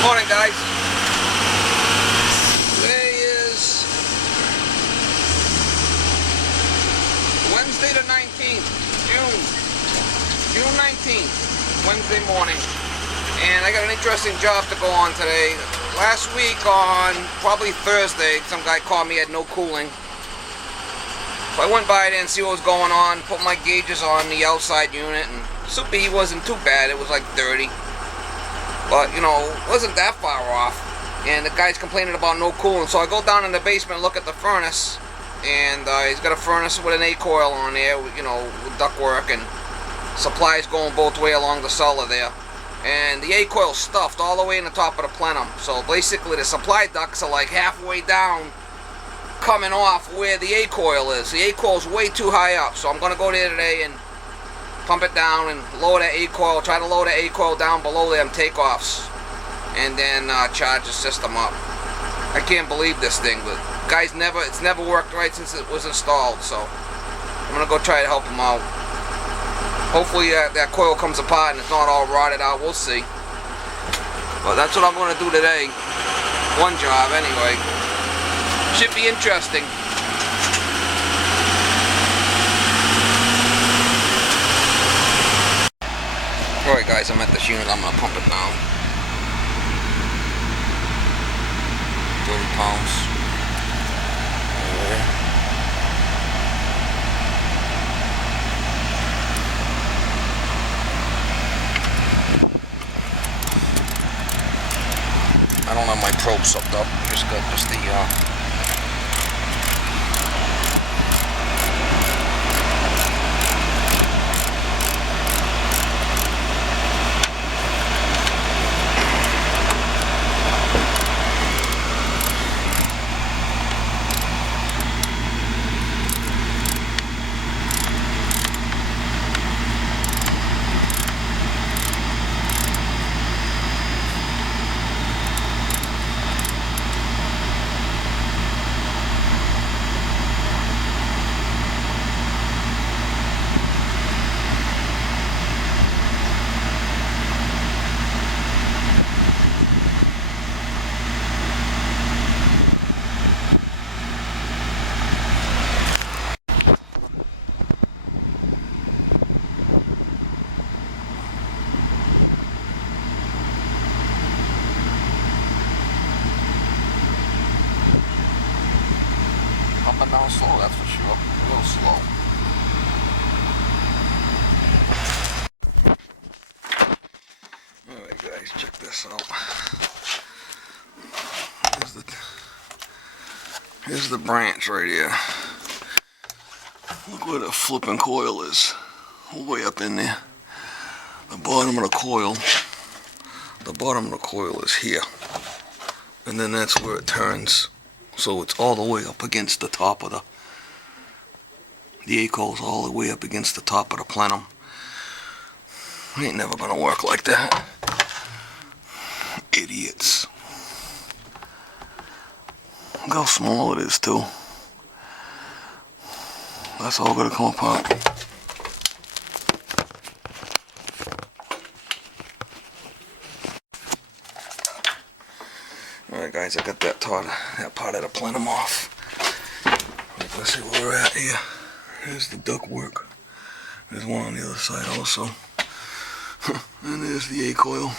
Morning, guys. Today is Wednesday the 19th, June 19th, Wednesday morning. And I got an interesting job to go on today. Last week on probably Thursday, some guy called me, had no cooling. So I went by there and see what was going on, put my gauges on the outside unit, and super heat wasn't too bad. It was like 30. But, you know, it wasn't that far off. And the guy's complaining about no cooling. So I go down in the basement and look at the furnace. And he's got a furnace with an A-coil on there, you know, with ductwork and supplies going both way along the cellar there. And the A-coil's stuffed all the way in the top of the plenum. So basically the supply ducts are like halfway down, coming off where the A-coil is. The A-coil's way too high up. So I'm going to go there today and pump it down and lower that A-coil, try to lower the A-coil down below them takeoffs, and then charge the system up. I can't believe this thing, but guys, it's never worked right since it was installed, so I'm gonna go try to help them out. Hopefully that coil comes apart and it's not all rotted out, we'll see. But that's what I'm gonna do today. One job anyway. Should be interesting. Alright guys, I'm at this unit, I'm going to pump it now. 30 pounds. I don't have my probe sucked up, just got the pumping down slow, that's for sure. A little slow. Alright guys, check this out. Here's the branch right here. Look where the flipping coil is. All the way up in there. The bottom of the coil. The bottom of the coil is here. And then that's where it turns. So it's all the way up against the top of the A-coil's all the way up against the top of the plenum. It ain't never gonna work like that. Idiots. Look how small it is too. That's all gonna come apart. Alright guys, I got that part of the plenum off. Let's see where we're at here. Here's the ductwork. There's one on the other side also. And there's the A-coil.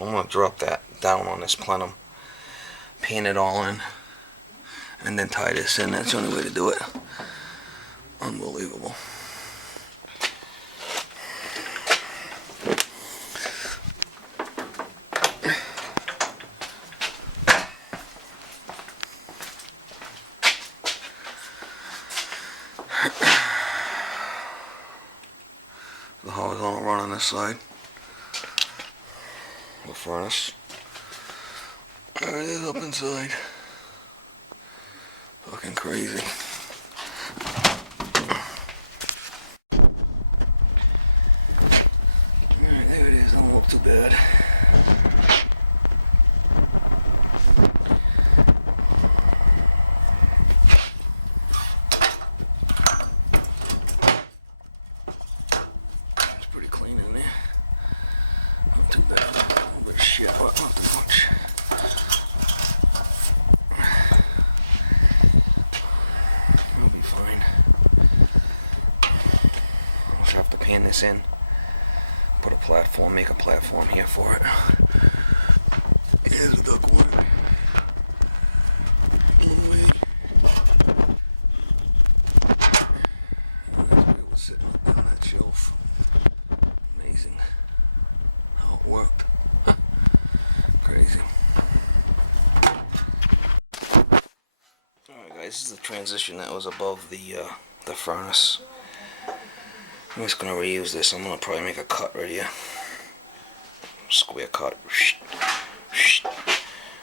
I'm going to drop that down on this plenum, paint it all in, and then tie this in. That's the only way to do it. Unbelievable. The horizontal run on this side. The furnace. There it is up inside. Looking crazy. Alright, there it is. Don't look too bad. Not too much. It'll be fine. I'll have to pan this in. Put a platform, make a platform here for it. Here's the ductwork. Sit on that shelf. Amazing how it worked. Crazy. Alright guys, this is the transition that was above the furnace. I'm just going to reuse this. I'm going to probably make a cut right here. Square cut.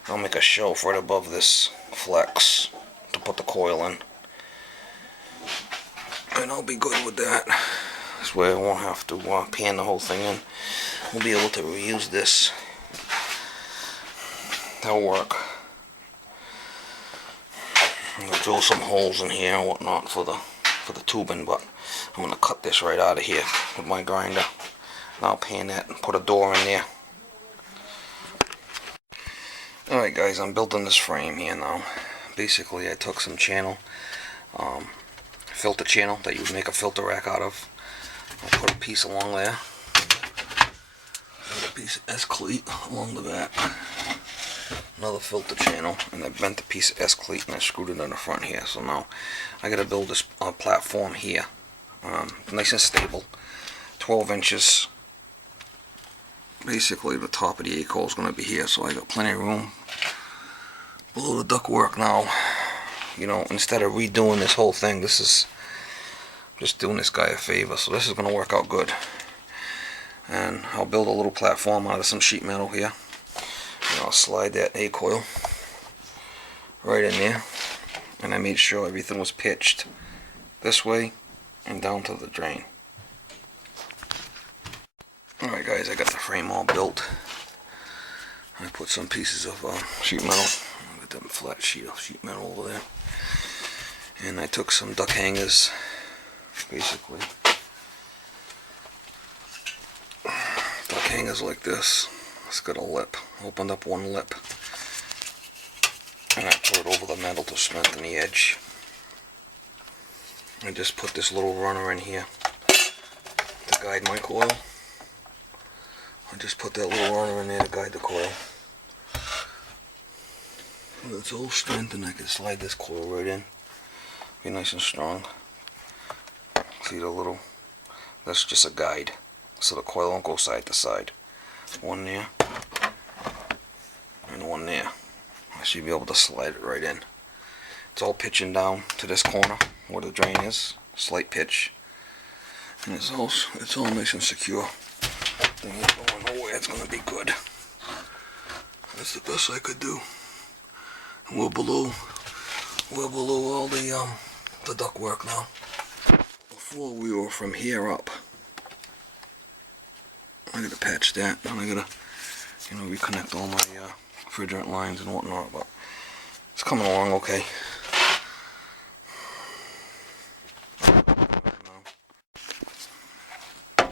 I'll make a shelf right above this flex to put the coil in. And I'll be good with that. This way I won't have to pan the whole thing in. We'll be able to reuse this. That'll work. I'm going to drill some holes in here and whatnot for the tubing, but I'm going to cut this right out of here with my grinder. And I'll pan that and put a door in there. Alright guys, I'm building this frame here now. Basically I took some channel, filter channel that you would make a filter rack out of. I'll put a piece along there. Put a piece of S-cleat along the back. Another filter channel, and I bent a piece of S-cleat and I screwed it in the front here. So now I gotta build this platform here. Nice and stable. 12 inches. Basically the top of the A-coil is going to be here, so I got plenty of room below the ductwork now. You know, instead of redoing this whole thing, this is just doing this guy a favor, so this is going to work out good. And I'll build a little platform out of some sheet metal here, and I'll slide that A-coil right in there, and I made sure everything was pitched this way and down to the drain. Alright guys, I got the frame all built. I put some pieces of sheet metal, got them flat sheet of sheet metal over there, and I took some duct hangers, basically duct hangers like this. It's got a lip, opened up one lip, and I put it over the metal to strengthen the edge. I just put this little runner in here to guide my coil. I just put that little runner in there to guide the coil. When it's all strengthened, I can slide this coil right in. Be nice and strong. See the little, that's just a guide, so the coil won't go side to side. One there, and one there. I should be able to slide it right in. It's all pitching down to this corner where the drain is, slight pitch. And it's all nice and secure. It ain't going nowhere, it's going to be good. That's the best I could do. We're below all the ductwork now. Before we were from here up. I gotta patch that, and I gotta, reconnect all my refrigerant lines and whatnot, but it's coming along okay.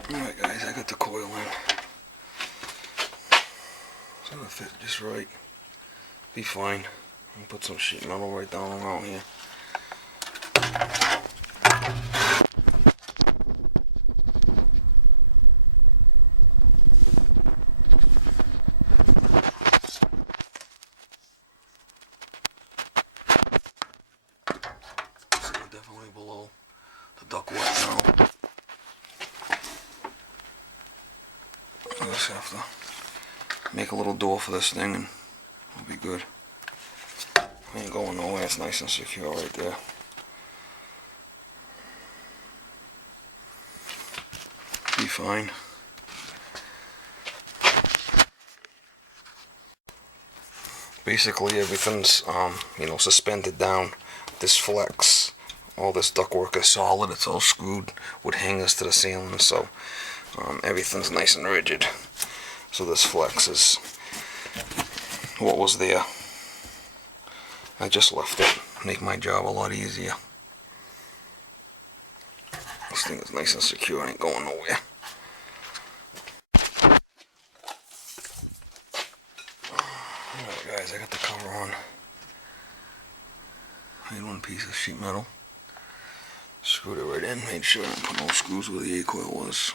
Alright guys, I got the coil in. So it'll fit just right. Be fine. Put some sheet metal right down around here. Definitely below the ductwork now. I just have to make a little door for this thing and it'll be good. Ain't going nowhere, it's nice and secure right there. Be fine. Basically everything's suspended down. This flex, all this ductwork is solid, it's all screwed with hangers to the ceiling, so everything's nice and rigid. So this flex is what was there. I just left it, make my job a lot easier. This thing is nice and secure, ain't going nowhere. sheet metal. Screwed it right in, made sure I put no screws where the A-coil was.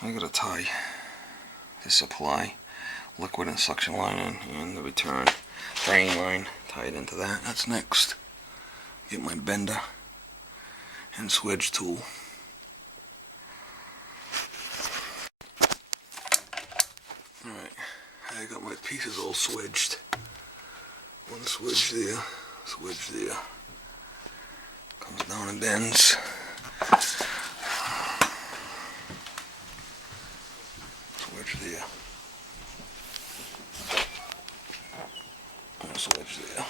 I gotta tie the supply liquid and suction line in, and the return drain line, tie it into that. That's next. Get my bender and swedge tool. Alright, I got my pieces all swedged. One swedge there, swedge there. Comes down and bends. Swedge there. And swedge there.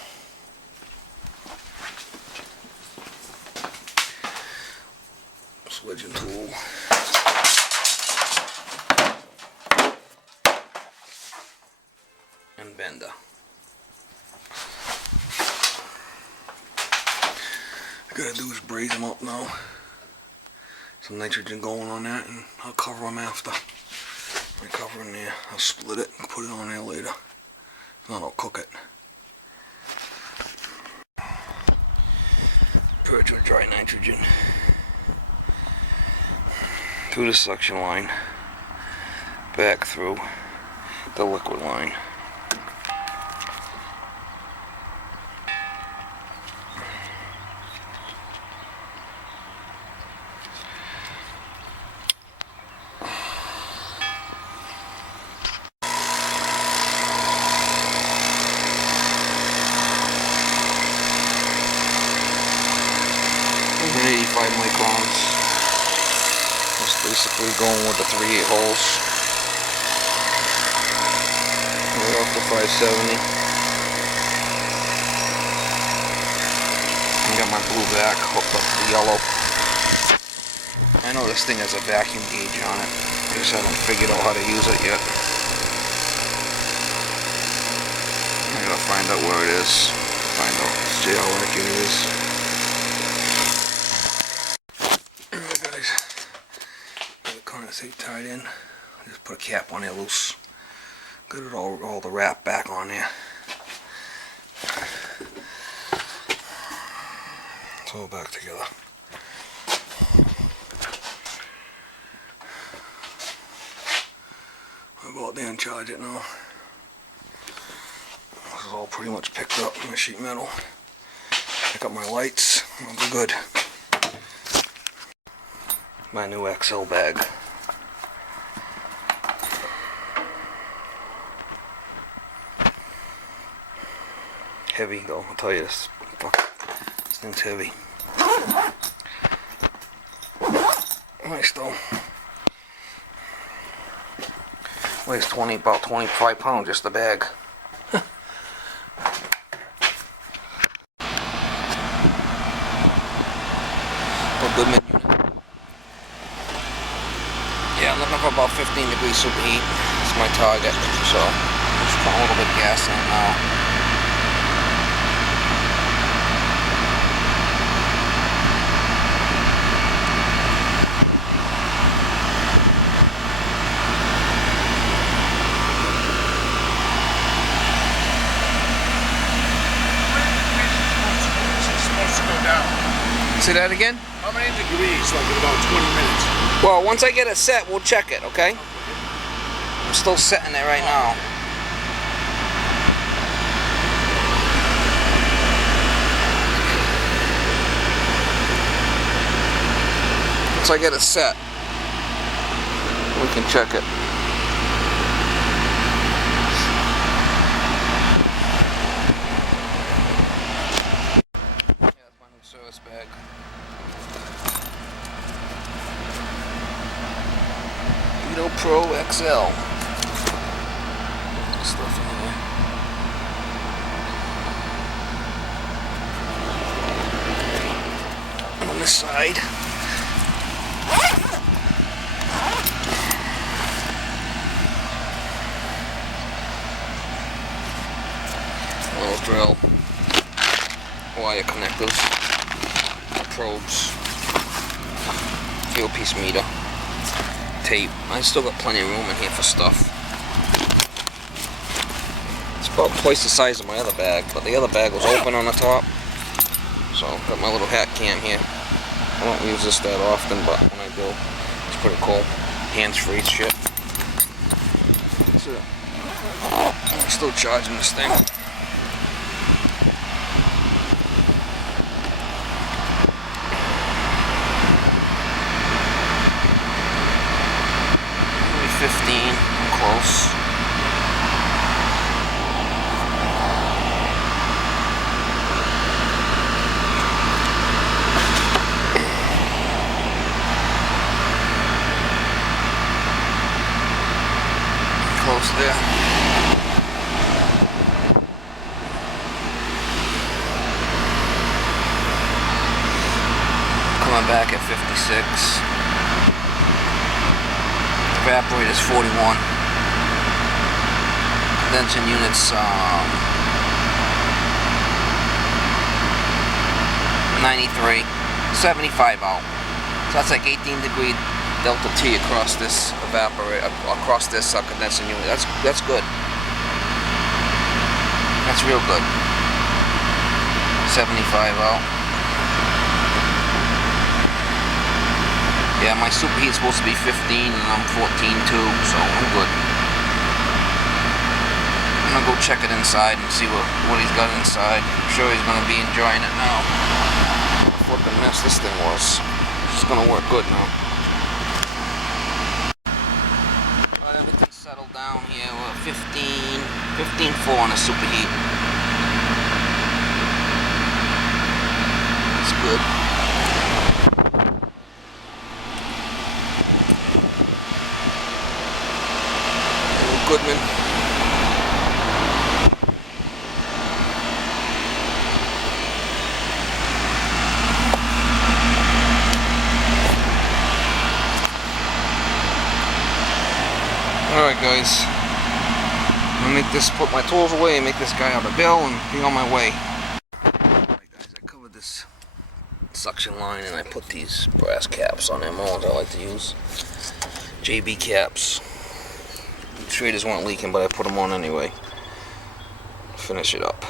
Swedging tool. And bender. Gotta do is braze them up now. Some nitrogen going on that, and I'll cover them after. I cover them there. I'll split it and put it on there later. Then I'll cook it. Purge with dry nitrogen through the suction line, back through the liquid line. Microns. Just basically going with the 3/8 holes. We're up to 570. I got my blue back hooked up to yellow. I know this thing has a vacuum gauge on it. I just haven't figured out how to use it yet. I gotta find out where it is. Find out, see how accurate it is. Thing tied in. Just put a cap on there loose. Got it all the wrap back on there. It's all back together. I'll go out there and charge it now. This is all pretty much picked up in the sheet metal. Pick up my lights. I'll be good. My new XL bag. Heavy though, I'll tell you this. This thing's heavy. Nice though. Weighs about 25 pounds, just the bag. Well, good menu. Yeah, I'm looking for about 15 degrees superheat. That's my target. So, just put a little bit of gas in it now. Say that again? How many degrees? Like in about 20 minutes. Well, once I get it set, we'll check it, okay? I'm still setting it right now. Once I get it set, we can check it. Service bag. Vito Pro XL. Stuff in there. On this side. Little drill. Wire connectors. Probes, piece meter, tape. I still got plenty of room in here for stuff. Let's about twice the size of my other bag, but the other bag was open on the top. So got my little hat cam here. I don't use this that often, but when I do, it's pretty cool. Hands-free shit. That's it. I'm still charging this thing. Maybe 15, close. Close there. Coming back at 56. Evaporator's 41. Condensing units 93. 75 out. So that's like 18 degree delta T across this across this condensing unit. That's good. That's real good. 75 out. Yeah, my superheat's supposed to be 15 and I'm 14 too, so I'm good. I'm gonna go check it inside and see what he's got inside. I'm sure he's gonna be enjoying it now. What a mess this thing was. It's gonna work good now. Everything's settled down here. We're 15.4 on the superheat. It's good. Goodman. Alright guys, I'm gonna put my tools away and make this guy out a bill and be on my way. Alright guys, I covered this suction line and I put these brass caps on them, all I like to use. JB caps. Traders weren't leaking, but I put them on anyway. Finish it up.